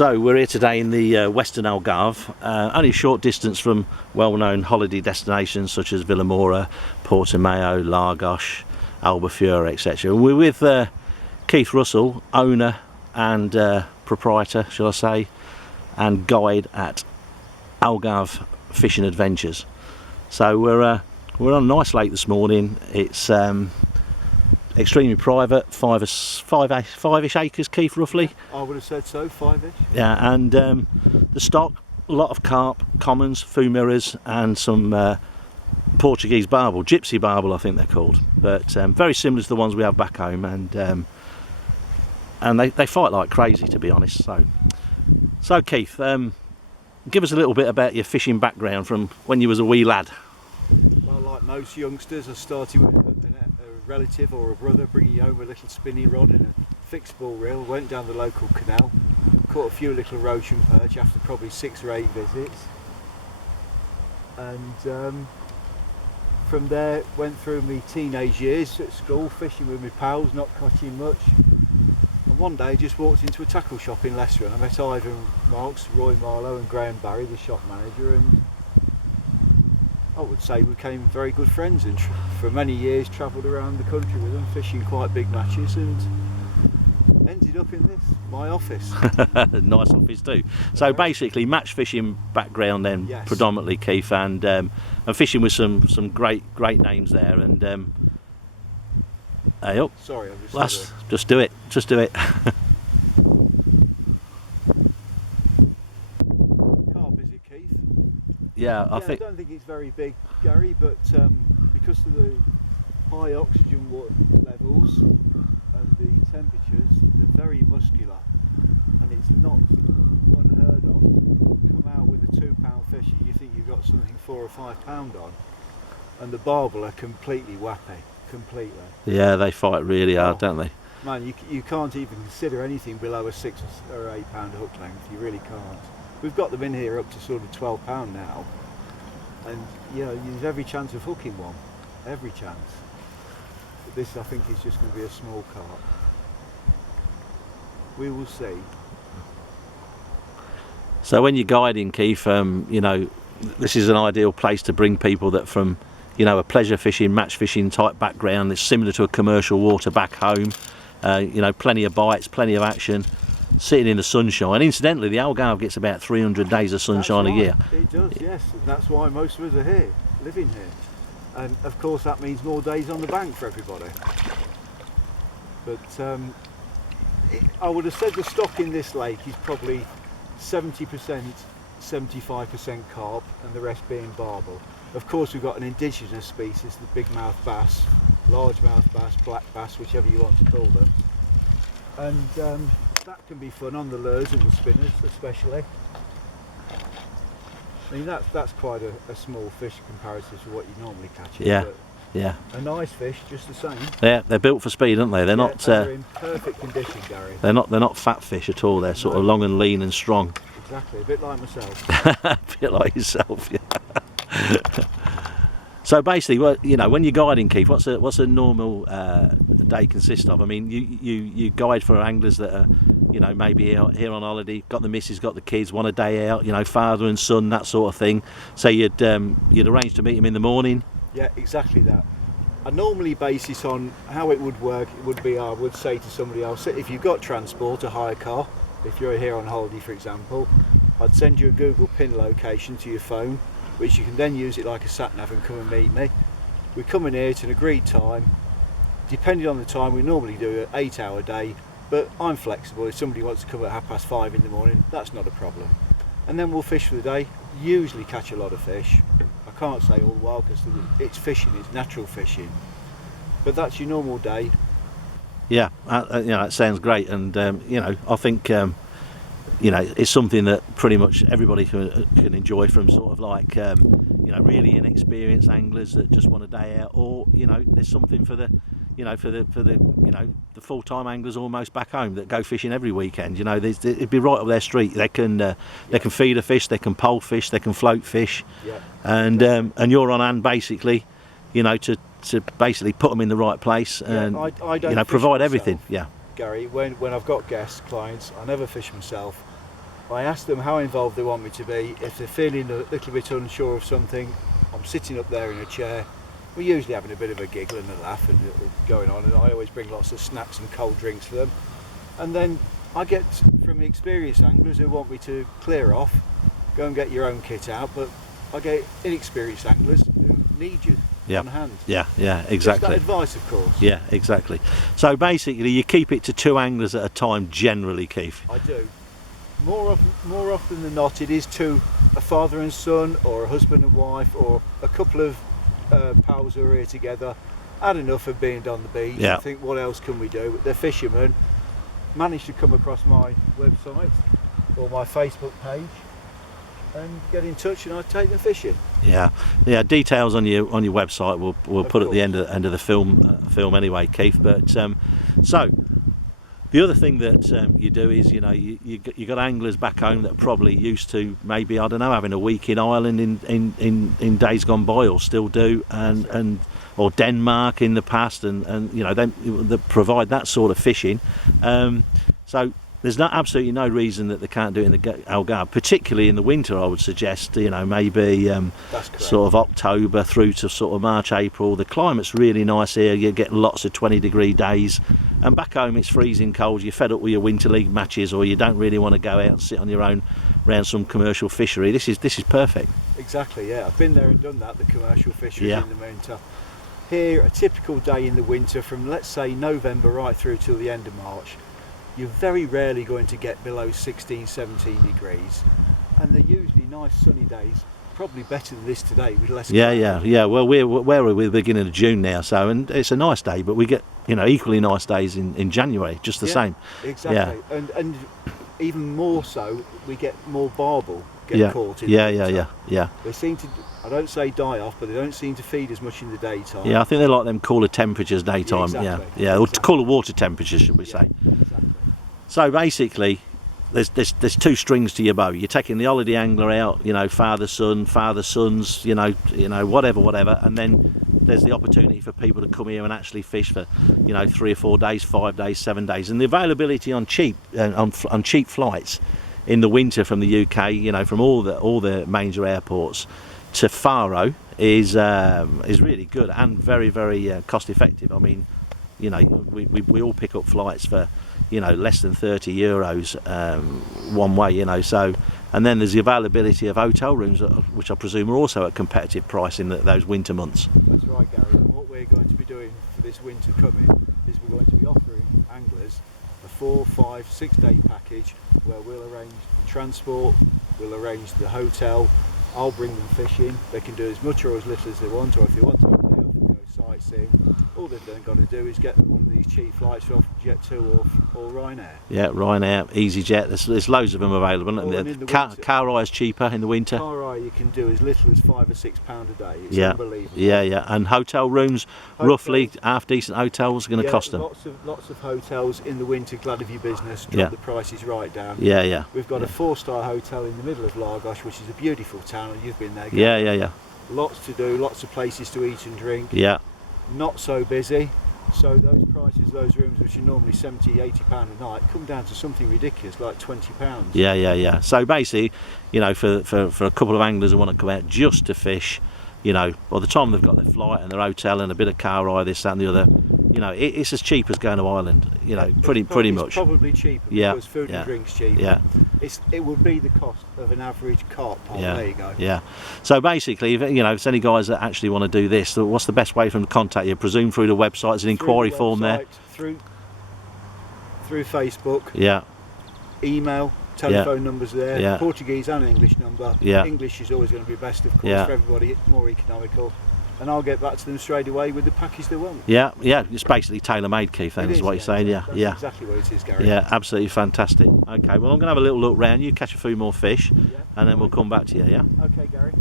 So we're here today in the western Algarve, only a short distance from well-known holiday destinations such as Villamora, Portimao, Lagos, Albufeira, etc. We're with Keith Russell, owner and proprietor, shall I say, and guide at Algarve Fishing Adventures. So we're on a nice lake this morning. It's extremely private, five-ish acres, Keith, roughly. I would have said so, 5-ish. Yeah, and the stock, a lot of carp, commons, fumiras, and some Portuguese barbel, gypsy barbel I think they're called, but very similar to the ones we have back home, and they fight like crazy, to be honest. So Keith, give us a little bit about your fishing background from when you was a wee lad. Well, like most youngsters, I started with a relative or a brother bringing home a little spinny rod and a fixed ball reel, went down the local canal, caught a few little roach and perch after probably 6 or 8 visits, and from there went through my teenage years at school, fishing with my pals, not catching much. And one day I just walked into a tackle shop in Leicester and I met Ivan Marks, Roy Marlowe and Graham Barry, the shop manager, and I would say we became very good friends, and for many years travelled around the country with them, fishing quite big matches, and ended up in this, my office. Nice office too. So basically match fishing background then, yes. Predominantly, Keith, and fishing with some great names there, and hey up. Sorry, just do it. Yeah, I don't think it's very big, Gary, but because of the high oxygen levels and the temperatures, they're very muscular, and it's not unheard of to come out with a 2-pound fish and you think you've got something 4 or 5 pound on, and the barbel are completely wappy, completely. Yeah, they fight really hard, don't they? Man, you can't even consider anything below a 6 or 8 pound hook length, you really can't. We've got them in here up to sort of 12 pound now, and you know, there's every chance of hooking one, every chance. But this, I think, is just going to be a small carp. We will see. So when you're guiding, Keith, you know, this is an ideal place to bring people that from, you know, a pleasure fishing, match fishing type background that's similar to a commercial water back home. You know, plenty of bites, plenny of action, sitting in the sunshine. Incidentally, the Algarve gets about 300 days of sunshine a year. It does, yes. And that's why most of us are here, living here. And of course that means more days on the bank for everybody. But I would have said the stock in this lake is probably 70%, 75% carp, and the rest being barbel. Of course we've got an indigenous species, the bigmouth bass, largemouth bass, black bass, whichever you want to call them. And that can be fun on the lures and the spinners especially. I mean that's quite a small fish comparative to what you normally catch. Yeah. A nice fish, just the same. Yeah, they're built for speed, aren't they? They're not. They're in perfect condition, Gary. They're not fat fish at all. They're sort of long and lean and strong. Exactly, a bit like myself. A bit like yourself, yeah. So basically, well, you know, when you're guiding, Keith, what's a normal day consist of? I mean, you guide for anglers that are, you know, maybe here on holiday, got the missus, got the kids, want a day out, you know, father and son, that sort of thing. So you'd arrange to meet them in the morning. Yeah, exactly that. I normally base it on how it would work. It would be, I would say to somebody else, if you've got transport, a hire car, if you're here on holiday, for example, I'd send you a Google pin location to your phone, which you can then use it like a sat-nav and come and meet me. We come in here at an agreed time. Depending on the time, we normally do an 8-hour day, but I'm flexible. If somebody wants to come at 5:30 in the morning, that's not a problem. And then we'll fish for the day, usually catch a lot of fish. I can't say all the while because it's fishing, it's natural fishing. But that's your normal day. Yeah, you know, it sounds great, and you know, I think you know, it's something that pretty much everybody can enjoy, from sort of like you know, really inexperienced anglers that just want a day out, or you know, there's something for the, you know, for the you know, the full-time anglers almost back home that go fishing every weekend. You know, it'd be right up their street. They can feed a fish, they can pole fish, they can float fish, and you're on hand basically, you know, to basically put them in the right place and I don't, you know, provide everything. Yeah, Gary, when I've got guests, clients, I never fish myself. I ask them how involved they want me to be. If they're feeling a little bit unsure of something, I'm sitting up there in a chair. We're usually having a bit of a giggle and a laugh and going on, and I always bring lots of snacks and cold drinks for them. And then I get from experienced anglers who want me to clear off, go and get your own kit out, but I get inexperienced anglers who need you on hand. Yeah, exactly. Just that advice, of course. Yeah, exactly. So basically, you keep it to 2 anglers at a time, generally, Keith. I do. More often than not, it is to a father and son, or a husband and wife, or a couple of pals who are here together. Had enough of being on the beach. Yeah. I think, what else can we do? They're fishermen. Managed to come across my website or my Facebook page and get in touch, and I take them fishing. Yeah. Details on your website we'll put at the end of the film anyway, Keith. But so the other thing that you do is, you got anglers back home that are probably used to, maybe, I don't know, having a week in Ireland in days gone by, or still do, and or Denmark in the past, and they provide that sort of fishing. So there's absolutely no reason that they can't do it in the Algarve, particularly in the winter. I would suggest, maybe sort of October through to sort of March, April. The climate's really nice here. You get lots of 20-degree days, and back home it's freezing cold. You're fed up with your winter league matches, or you don't really want to go out and sit on your own around some commercial fishery. This is perfect. Exactly. Yeah, I've been there and done that. The commercial fishery in the winter. Here, a typical day in the winter, from let's say November right through till the end of March, you're very rarely going to get below 16, 17 degrees, and they're usually nice sunny days, probably better than this today with less cloud. Yeah. Well, we're the beginning of June now, so, and it's a nice day, but we get equally nice days in January, just the same. Exactly. Yeah. And even more so, we get more barbel caught in the winter. Yeah. They seem to, I don't say die off, but they don't seem to feed as much in the daytime. Yeah, I think they like them cooler temperatures daytime. Exactly. Or cooler water temperatures, should we say. Exactly. So basically, there's 2 strings to your bow. You're taking the holiday angler out, father sons, whatever, and then there's the opportunity for people to come here and actually fish for 3 or 4 days, 5 days, 7 days, and the availability on cheap flights in the winter from the UK, from all the major airports to Faro is really good and very, very cost effective. I mean, we all pick up flights for less than €30 one way, so, and then there's the availability of hotel rooms, which I presume are also at competitive price in those winter months. That's right, Gary. And what we're going to be doing for this winter coming is we're going to be offering anglers a 4, 5, 6 day package where we'll arrange the transport, we'll arrange the hotel, I'll bring them fishing. They can do as much or as little as they want, or if they want to have a day off and go sightseeing, all they've then got to do is get one of these cheap flights off Jet2 or Ryanair. Yeah, Ryanair, EasyJet, there's loads of them available. Car is cheaper in the winter. Car you can do as little as £5 or £6 a day. It's unbelievable. Yeah, and hotel rooms, roughly half decent hotels are going to cost them. Lots of hotels in the winter. Glad of your business. Drop the prices right down. Yeah. We've got a 4-star hotel in the middle of Lagos, which is a beautiful town, and you've been there. Yeah. Lots to do, lots of places to eat and drink. Yeah. Not so busy. So those prices, those rooms, which are normally £70, £80 a night, come down to something ridiculous like £20. Yeah. So basically, for a couple of anglers who want to come out just to fish, by the time they've got their flight and their hotel and a bit of car hire, this, that and the other, it's as cheap as going to Ireland, pretty much. It's probably cheaper because food and drink's cheaper. Yeah. It would be the cost of an average carp pole. There you go. Yeah. So basically, if there's any guys that actually want to do this, what's the best way for them to contact you? I presume through the website, there's an inquiry form there. Through Facebook. Yeah. Email. Telephone numbers there, Yeah. Portuguese and English number. Yeah. English is always going to be best, of course, for everybody. It's more economical, and I'll get back to them straight away with the package they want. Yeah. It's basically tailor-made, Keith. Then is what you're saying. That's exactly what it is, Gary. Yeah, absolutely fantastic. Okay, well, I'm going to have a little look round. You catch a few more fish, and then we'll come back to you. Yeah. Okay, Gary.